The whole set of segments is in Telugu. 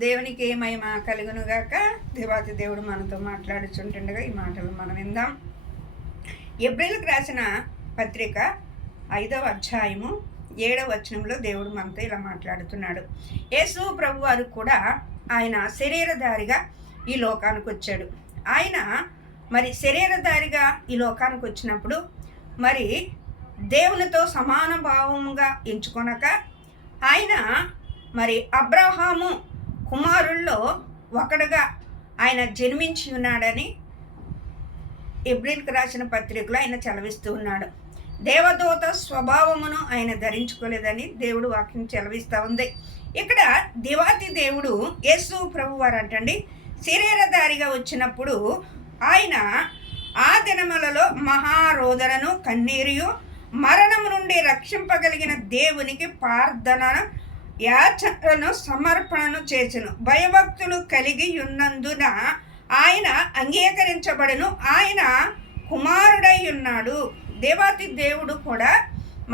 దేవునికి మహిమ కలుగునుగాక. దేవాతి దేవుడు మనతో మాట్లాడుచుంటుండగా ఈ మాటలు మనం విందాం. ఎబ్రిల్కి రాసిన పత్రిక 5వ అధ్యాయము 7వ వచనంలో దేవుడు మనతో ఇలా మాట్లాడుతున్నాడు. యేసు ప్రభు వారు కూడా ఆయన శరీరధారిగా ఈ లోకానికి వచ్చాడు. ఆయన మరి శరీరధారిగా ఈ లోకానికి వచ్చినప్పుడు మరి దేవునితో సమాన భావముగా ఎంచుకొనక ఆయన మరి అబ్రహాము కుమారుల్లో ఒకడుగా ఆయన జన్మించి ఉన్నాడని ఎబ్రిల్కి రాసిన పత్రికలో ఆయన చలవిస్తూ ఉన్నాడు. దేవదూత స్వభావమును ఆయన ధరించుకోలేదని దేవుడు వాక్యం చలవిస్తూ ఉంది. ఇక్కడ దేవాతి దేవుడు యేసు ప్రభు వారు అంటండి శరీరధారిగా వచ్చినప్పుడు ఆయన ఆ దినములలో మహారోదనను కన్నీరియు మరణము నుండి రక్షింపగలిగిన దేవునికి ప్రార్థనను యాచనను సమర్పణను చేసెను. భయభక్తులు కలిగి ఉన్నందున ఆయన అంగీకరించబడను. ఆయన కుమారుడై ఉన్నాడు. దేవాతి దేవుడు కూడా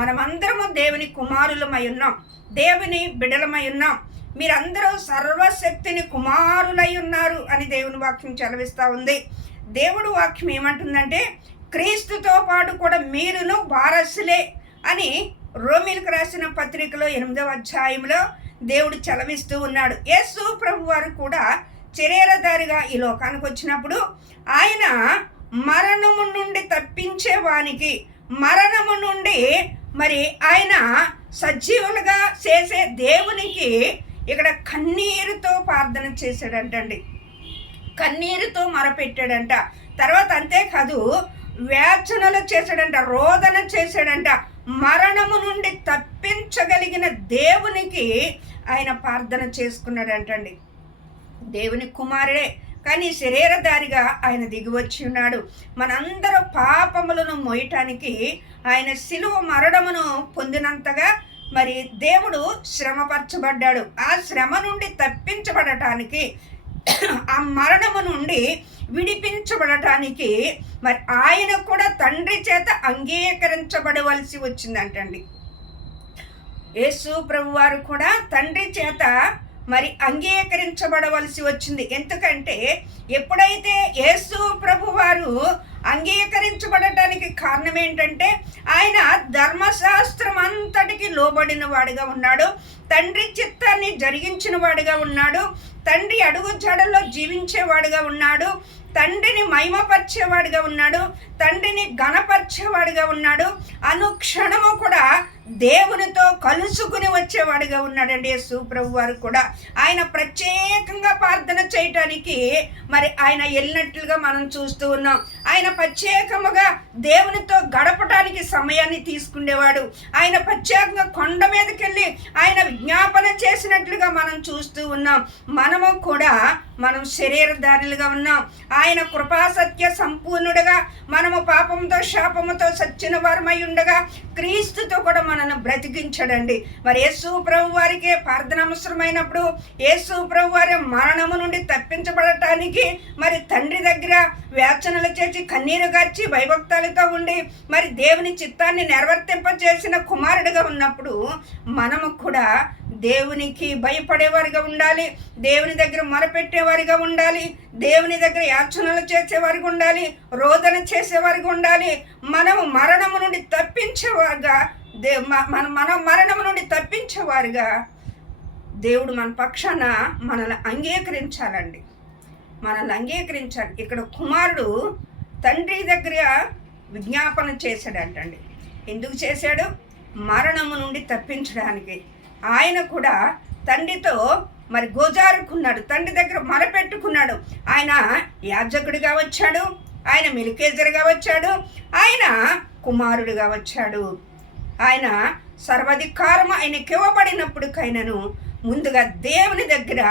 మనమందరము దేవుని కుమారులమై ఉన్నాం, దేవుని బిడ్డలమై ఉన్నాం. మీరందరూ సర్వశక్తిని కుమారులై ఉన్నారు అని దేవుని వాక్యం చదివిస్తూ ఉంది. దేవుడు వాక్యం ఏమంటుందంటే క్రీస్తుతో పాటు కూడా మీరును వారసులే అని రోమీలకు రాసిన పత్రికలో 8వ అధ్యాయంలో దేవుడు చలవిస్తూ ఉన్నాడు. యేసు ప్రభు వారు కూడా శరీరధారిగా ఈ లోకానికి వచ్చినప్పుడు ఆయన మరణము నుండి తప్పించేవానికి, మరణము నుండి మరి ఆయన సజీవులుగా చేసే దేవునికి ఇక్కడ కన్నీరుతో ప్రార్థన చేశాడంటండి, కన్నీరుతో మొరపెట్టాడంట. తర్వాత అంతేకాదు వ్యాచనలు చేశాడంట, రోదన చేశాడంట. మరణము నుండి తప్పించగలిగిన దేవునికి ఆయన ప్రార్థన చేసుకున్నాడంటండి. దేవుని కుమారుడే కానీ శరీరధారిగా ఆయన దిగివచ్చి ఉన్నాడు. మనందరూ పాపములను మోయటానికి ఆయన శిలువ మరణమును పొందినంతగా మరి దేవుడు శ్రమపరచబడ్డాడు. ఆ శ్రమ నుండి తప్పించబడటానికి, ఆ మరణము నుండి విడిపించబడటానికి మరి ఆయన కూడా తండ్రి చేత అంగీకరించబడవలసి వచ్చిందంటండి. యేసు ప్రభు వారు కూడా తండ్రి చేత మరి అంగీకరించబడవలసి వచ్చింది. ఎందుకంటే ఎప్పుడైతే యేసు ప్రభు వారు అంగీకరించబడటానికి కారణం ఏంటంటే ఆయన ధర్మశాస్త్రం అంతటికి లోబడిన వాడిగా ఉన్నాడు, తండ్రి చిత్తాన్ని జరిగించిన వాడిగా ఉన్నాడు, తండ్రి అడుగు జాడల్లో జీవించేవాడిగా ఉన్నాడు, తండ్రిని మహిమపరిచేవాడిగా ఉన్నాడు, తండ్రిని ఘనపరిచేవాడిగా ఉన్నాడు, అనుక్షణము కూడా దేవునితో కలుసుకుని వచ్చేవాడిగా ఉన్నాడండి. యేసు ప్రభు వారు కూడా ఆయన ప్రత్యేకంగా ప్రార్థన చేయటానికి మరి ఆయన వెళ్ళినట్లుగా మనం చూస్తూ ఉన్నాం. ఆయన ప్రత్యేకముగా దేవునితో గడపడానికి సమయాన్ని తీసుకునేవాడు. ఆయన ప్రత్యేకంగా కొండ మీదకి వెళ్ళి ఆయన విజ్ఞాపన చేసినట్లుగా మనం చూస్తూ ఉన్నాం. మనము కూడా మనం శరీరధారులుగా ఉన్నాం. ఆయన కృపాసత్య సంపూర్ణుడుగా మనము పాపంతో శాపముతో సచ్చిన వారమై ఉండగా క్రీస్తుతో కూడా మనను బ్రతికించడండి. మరి యేసు ప్రభు వారికి ప్రార్థన అవసరమైనప్పుడు యేసు ప్రభు వారి మరణము నుండి తప్పించబడటానికి మరి తండ్రి దగ్గర వ్యాచనలు చేసి కన్నీరు గార్చి భయభక్తులతో ఉండి మరి దేవుని చిత్తాన్ని నెరవేర్తింపజేసిన కుమారుడిగా ఉన్నప్పుడు మనము కూడా దేవునికి భయపడేవారిగా ఉండాలి, దేవుని దగ్గర మొరపెట్టేవారిగా ఉండాలి, దేవుని దగ్గర యాచనలు చేసేవారిగా ఉండాలి, రోదన చేసేవారిగా ఉండాలి. మనము మరణము నుండి తప్పించేవారుగా మనం మరణము నుండి తప్పించేవారుగా దేవుడు మన పక్షాన మనల్ని అంగీకరించాలండి, మనల్ని అంగీకరించాలి. ఇక్కడ కుమారుడు తండ్రి దగ్గర విజ్ఞాపన చేశాడంటండి. ఎందుకు చేశాడు? మరణము నుండి తప్పించడానికి. ఆయన కూడా తండ్రితో మరి గోజారుకున్నాడు, తండ్రి దగ్గర మొరపెట్టుకున్నాడు. ఆయన యాజకుడిగా వచ్చాడు, ఆయన మెల్కీజెదెకుగా వచ్చాడు, ఆయన కుమారుడిగా వచ్చాడు. ఆయన సర్వాధికారం ఆయనకి ఇవ్వబడినప్పటికైనాను ముందుగా దేవుని దగ్గర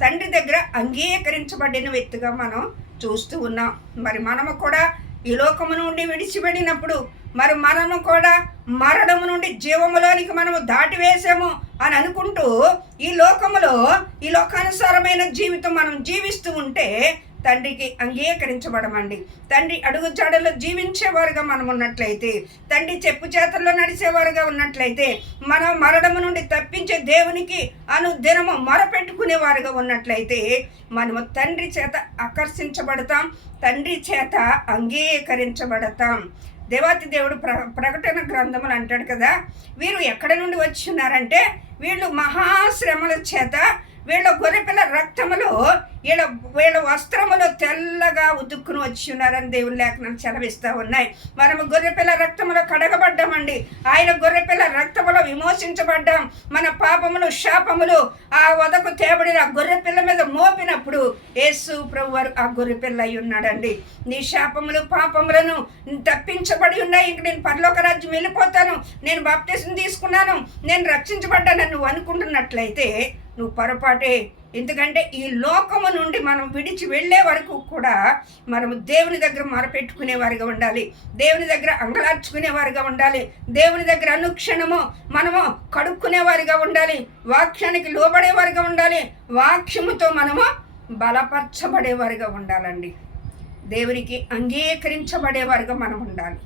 తండ్రి దగ్గర అంగీకరించబడిన వ్యక్తిగా మనం చూస్తూ ఉన్నాం. మరి మనము కూడా ఈ లోకము నుండి విడిచిపెడినప్పుడు మరి మనము కూడా మరణము నుండి జీవములోనికి మనము దాటివేసాము అని అనుకుంటూ ఈ లోకములో ఈ లోకానుసారమైన జీవితం మనం జీవిస్తూ ఉంటే తండ్రికి అంగీకరించబడమండి. తండ్రి అడుగు జాడలో జీవించేవారుగా మనం ఉన్నట్లయితే, తండ్రి చెప్పు చేతల్లో నడిచేవారుగా ఉన్నట్లయితే, మనం మరణము నుండి తప్పించే దేవునికి అనుదినము మొరపెట్టుకునేవారుగా ఉన్నట్లయితే మనము తండ్రి చేత ఆకర్షించబడతాం, తండ్రి చేత అంగీకరించబడతాం. దేవాతి దేవుడు ప్రకటన గ్రంథములు అంటాడు కదా, వీరు ఎక్కడి నుండి వచ్చి ఉన్నారంటే వీళ్ళు మహాశ్రమల చేత వీళ్ళ గొర్రెపిల్ల రక్తములో వీళ్ళ వస్త్రములో తెల్లగా ఉతుక్కుని వచ్చి ఉన్నారని దేవుని లేఖనాలు సెలవిస్తూ ఉన్నాయి. మనము గొర్రెపిల్ల రక్తములో కడగబడ్డామండి. ఆయన గొర్రెపిల్ల రక్తములో విమోచించబడ్డాం. మన పాపములు శాపములు ఆ వదకు తేబడిన గొర్రెపిల్ల మీద మోపినప్పుడు యేసు ప్రభువారు ఆ గొర్రెపిల్ల అయి ఉన్నాడండి. నీ శాపములు పాపములను తప్పించబడి ఉన్నాయి. ఇంక నేను పరలోక రాజ్యం వెళ్ళిపోతాను, నేను బాప్టిజం తీసుకున్నాను, నేను రక్షించబడ్డానని నువ్వు అనుకుంటున్నట్లయితే నువ్వు పొరపాటే. ఎందుకంటే ఈ లోకము నుండి మనం విడిచి వెళ్ళే వరకు కూడా మనము దేవుని దగ్గర మొరపెట్టుకునేవారుగా ఉండాలి, దేవుని దగ్గర అంగలార్చుకునేవారుగా ఉండాలి, దేవుని దగ్గర అనుక్షణము మనము కడుక్కునేవారుగా ఉండాలి, వాక్యానికి లోబడేవారుగా ఉండాలి, వాక్యముతో మనము బలపరచబడేవారుగా ఉండాలండి. దేవునికి అంగీకరించబడేవారుగా మనం ఉండాలి,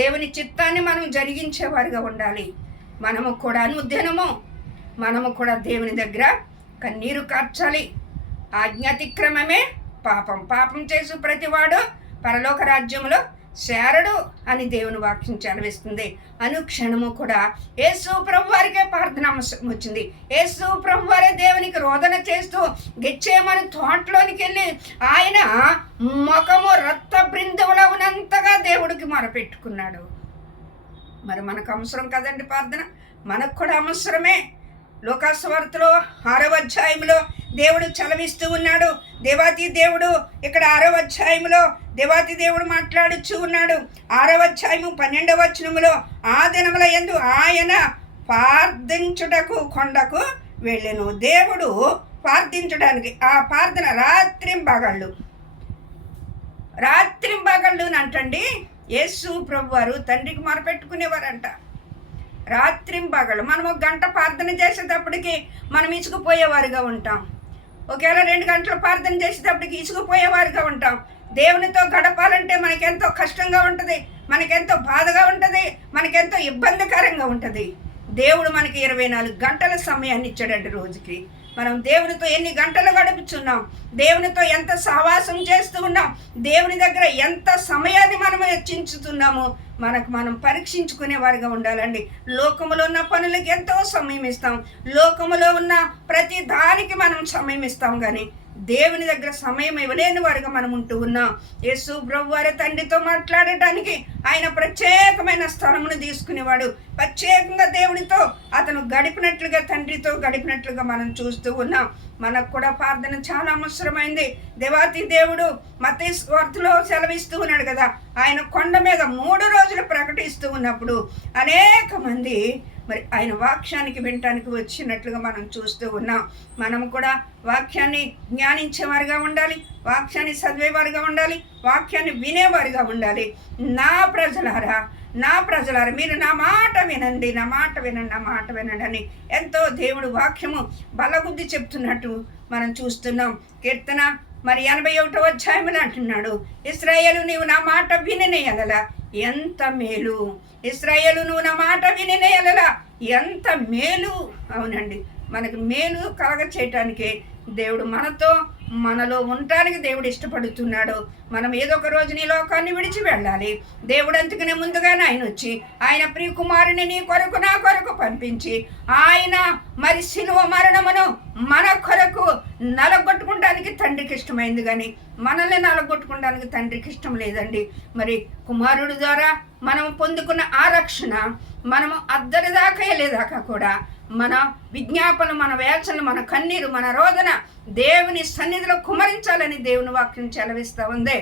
దేవుని చిత్తాన్ని మనం జరిగించేవారుగా ఉండాలి. మనము కూడా అనుదినము మనము కూడా దేవుని దగ్గర కన్నీరు కార్చాలి. ఆజ్ఞాతిక్రమమే పాపం చేసు ప్రతివాడు పరలోక రాజ్యంలో చేరడు అని దేవుని వాక్యం సెలవిస్తుంది. అనుక్షణము కూడా యేసు ప్రభు వారికే ప్రార్థన అవసరం వచ్చింది. యేసు ప్రభు వారే దేవునికి రోదన చేస్తూ గెచ్చేమని తోటలోనికి వెళ్ళి ఆయన ముఖము రక్త బృందములో ఉన్నంతగా దేవుడికి మొరపెట్టుకున్నాడు. మరి మనకు అవసరం కదండి ప్రార్థన, మనకు కూడా అవసరమే. లోకాసువార్తలో 6వ అధ్యాయంలో దేవుడు చలవిస్తూ ఉన్నాడు. దేవాతి దేవుడు ఇక్కడ 6వ అధ్యాయంలో దేవాతి దేవుడు మాట్లాడుచూ ఉన్నాడు. 6వ అధ్యాయము 12వ వచనములో ఆ దినముల యందు ఆయన ప్రార్థించుటకు కొండకు వెళ్ళెను. దేవుడు ప్రార్థించడానికి ఆ ప్రార్థన రాత్రింబగళ్ళు అంటండి. యేసు ప్రభువారు తండ్రికి మొరపెట్టుకునేవారంట రాత్రింబగళ్ళు. మనం 1 గంట ప్రార్థన చేసేటప్పటికి మనం ఇసుకుపోయేవారుగా ఉంటాం. ఒకవేళ 2 గంటలు ప్రార్థన చేసేటప్పటికి ఇసుకుపోయేవారుగా ఉంటాం. దేవునితో గడపాలంటే మనకెంతో కష్టంగా ఉంటుంది, మనకెంతో బాధగా ఉంటుంది, మనకెంతో ఇబ్బందికరంగా ఉంటుంది. దేవుడు మనకి 24 గంటల సమయాన్ని ఇచ్చాడండి రోజుకి. మనం దేవునితో ఎన్ని గంటలు గడుపుచున్నాం, దేవునితో ఎంత సహవాసం చేస్తూ ఉన్నాం, దేవుని దగ్గర ఎంత సమయాన్ని మనం వెచ్చించుతున్నామో మనం పరీక్షించుకునే వారిగా ఉండాలండి. లోకములో ఉన్న పనులకి ఎంతో సమయం ఇస్తాం, లోకములో ఉన్న ప్రతి దానికి మనం సమయం ఇస్తాం, కానీ దేవుని దగ్గర సమయం ఇవ్వలేని వారిగా మనం ఉంటూ ఉన్నాం. యేసు ప్రభు వారి తండ్రితో మాట్లాడటానికి ఆయన ప్రత్యేకమైన స్థలమును తీసుకునేవాడు. ప్రత్యేకంగా దేవునితో అతను గడిపినట్లుగా, తండ్రితో గడిపినట్లుగా మనం చూస్తూ ఉన్నాం. మనకు కూడా ప్రార్థన చాలా అవసరమైంది. దేవాతి దేవుడు మత్తయి వార్తలో సెలవిస్తూ ఉన్నాడు కదా, ఆయన కొండ మీద 3 రోజులు ప్రకటిస్తూ ఉన్నప్పుడు అనేక మంది మరి ఆయన వాక్యానికి వినటానికి వచ్చినట్లుగా మనం చూస్తూ ఉన్నాం. మనం కూడా వాక్యాన్ని జ్ఞానించేవారుగా ఉండాలి, వాక్యాన్ని చదివేవారుగా ఉండాలి, వాక్యాన్ని వినేవారుగా ఉండాలి. నా ప్రజలారా మీరు నా మాట వినండి అని ఎంతో దేవుడు వాక్యము బలగుద్ది చెప్తున్నట్టు మనం చూస్తున్నాం. కీర్తన మరి 81వ అధ్యాయంలో అంటున్నాడు, ఇశ్రాయేలు నీవు నా మాట విననేయలలా ఎంత మేలు, ఇశ్రాయేలు నువ్వు నా మాట విననేయలలా ఎంత మేలు. అవునండి, మనకు మేలు కలగ చేయటానికి దేవుడు మనలో ఉండటానికి దేవుడు ఇష్టపడుతున్నాడు. మనం ఏదో ఒక రోజు నీ లోకాన్ని విడిచి వెళ్ళాలి. దేవుడు అందుకనే ముందుగానే ఆయన వచ్చి ఆయన ప్రియ కుమారుని నీ కొరకు నా కొరకు పంపించి ఆయన మరి శిలువ మరణమును మన కొరకు నలగొట్టుకోవడానికి తండ్రికి ఇష్టమైంది, కానీ మనల్ని నలగొట్టుకోవడానికి తండ్రికి ఇష్టం లేదండి. మరి కుమారుడు ద్వారా మనం పొందుకున్న ఆ రక్షణ మనము అద్దరి దాకా వెళ్ళేదాకా కూడా మన విజ్ఞాపన, మన వేచన, మన కన్నీరు, మన రోదన దేవుని సన్నిధిలో కుమరించాలని దేవుని వాక్యం సెలవిస్తూ ఉంది.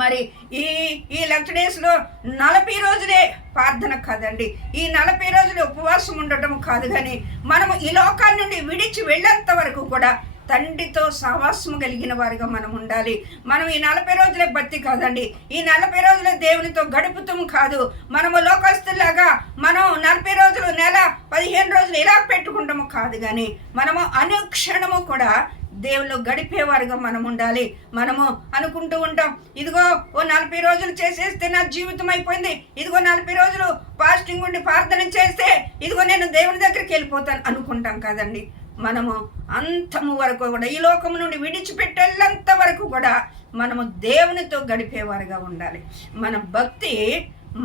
మరి ఈ లెఫ్ట్ డేస్లో 40 రోజులే ప్రార్థన కాదండి, ఈ 40 రోజులు ఉపవాసం ఉండటం కాదు, కానీ మనము ఈ లోకాన్ని నుండి విడిచి వెళ్ళేంత వరకు కూడా తండ్రితో సహవాసము కలిగిన వారిగా మనం ఉండాలి. మనం ఈ 40 రోజులే బతి కాదండి, ఈ 40 రోజులే దేవునితో గడుపుతాము కాదు. మనము లోకస్తులాగా మనం 40 రోజులు, నెల, 15 రోజులు ఇలా పెట్టుకుంటాము కాదు, కానీ మనము అనుక్షణము కూడా దేవుళ్ళు గడిపేవారుగా మనం ఉండాలి. మనము అనుకుంటూ ఉంటాం, ఇదిగో ఓ 40 రోజులు చేసేస్తే నా జీవితం అయిపోయింది, ఇదిగో 40 రోజులు ఫాస్టింగ్ ఉండి ప్రార్థన చేస్తే ఇదిగో నేను దేవుని దగ్గరికి వెళ్ళిపోతాను అనుకుంటాం కదండి. మనము అంతము వరకు కూడా, ఈ లోకం నుండి విడిచిపెట్టేంత వరకు కూడా మనము దేవునితో గడిపేవారుగా ఉండాలి. మన భక్తి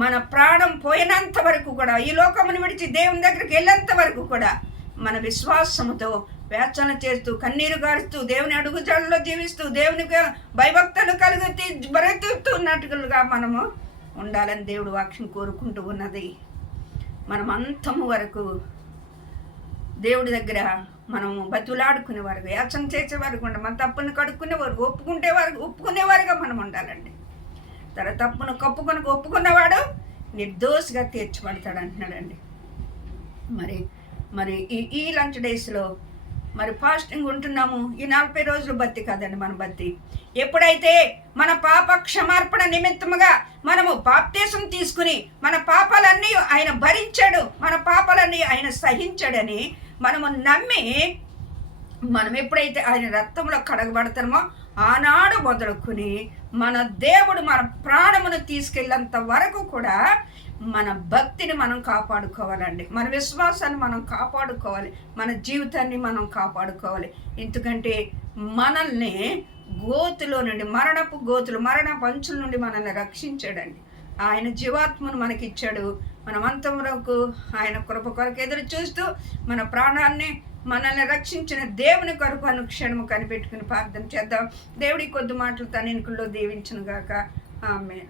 మన ప్రాణం పోయినంత వరకు కూడా, ఈ లోకమును విడిచి దేవుని దగ్గరికి వెళ్ళేంత వరకు కూడా మన విశ్వాసముతో వేచన చేస్తూ, కన్నీరు గారుస్తూ, దేవుని అడుగుజాడలో జీవిస్తూ, దేవునికి భయభక్తులు బ్రతుకుతున్నట్టుగా మనము ఉండాలని దేవుడు వాక్యం కోరుకుంటూ ఉన్నది. మనం అంతము వరకు దేవుడి దగ్గర మనము బతులాడుకునేవారు, యాచన చేసేవారు, మన తప్పును కడుక్కునేవారు, ఒప్పుకునేవారుగా మనం ఉండాలండి. తన తప్పును ఒప్పుకున్నవాడు నిర్దోషిగా తీర్చబడతాడు అంటున్నాడండి. మరి ఈ లంచ్ డేస్లో మరి ఫాస్టింగ్ ఉంటున్నాము. ఈ 40 రోజులు బత్తి కాదండి మన బత్తి. ఎప్పుడైతే మన పాప క్షమార్పణ నిమిత్తముగా మనము బాప్తీసం తీసుకుని, మన పాపాలన్నీ ఆయన భరించాడు, మన పాపాలన్నీ ఆయన సహించాడని మనము నమ్మి, మనం ఎప్పుడైతే ఆయన రక్తంలో కడగబడతామో ఆనాడు మొదలుకొని మన దేవుడు మన ప్రాణమును తీసుకెళ్ళేంత వరకు కూడా మన భక్తిని మనం కాపాడుకోవాలండి. మన విశ్వాసాన్ని మనం కాపాడుకోవాలి, మన జీవితాన్ని మనం కాపాడుకోవాలి. ఎందుకంటే మనల్ని గోతులో నుండి, మరణ పంచుల నుండి మనల్ని రక్షించాడండి. ఆయన జీవాత్మను మనకిచ్చాడు. మనం అంతవరకు ఆయన కృప కొరకు ఎదురు చూస్తూ మన ప్రాణాన్ని, మనల్ని రక్షించిన దేవుని కొరకు అనుక్షణము కనిపెట్టుకుని ప్రార్థన చేద్దాం. దేవుడి కొద్ది మాటలు తన ఎన్నికల్లో దీవించును గాక. ఆమేన్.